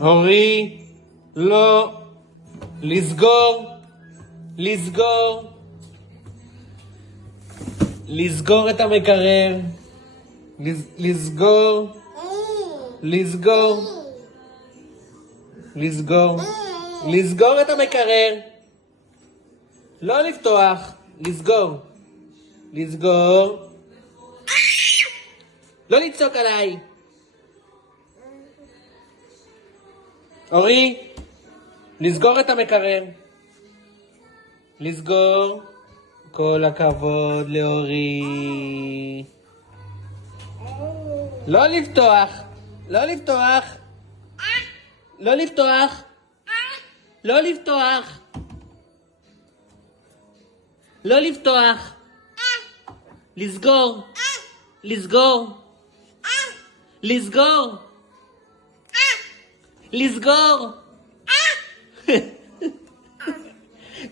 אורי, לא. לסגור. לסגור. לסגור את המקרר. לסגור. לסגור. לסגור. לסגור את המקרר. לא לפתוח. לסגור. לסגור. לא לצעוק עליי. אורי, לסגור את המקרר. לסגור. כל הכבוד לאורי. לא לפתוח. לא לפתוח. לא לפתוח. לא לפתוח. לא לפתוח. לסגור. לסגור. לסגור. לסגור.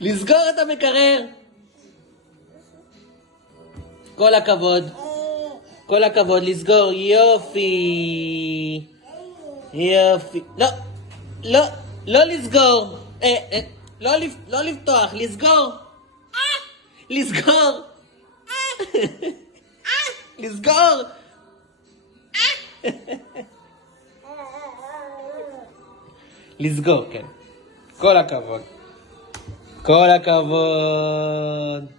לסגור את המקרר. כל הכבוד. כל הכבוד, לסגור. יופי. יופי. לא. לא. לא לסגור. לא לפתוח. לסגור. לסגור. לסגור. לסגור, כן. כל הכבוד. כל הכבוד.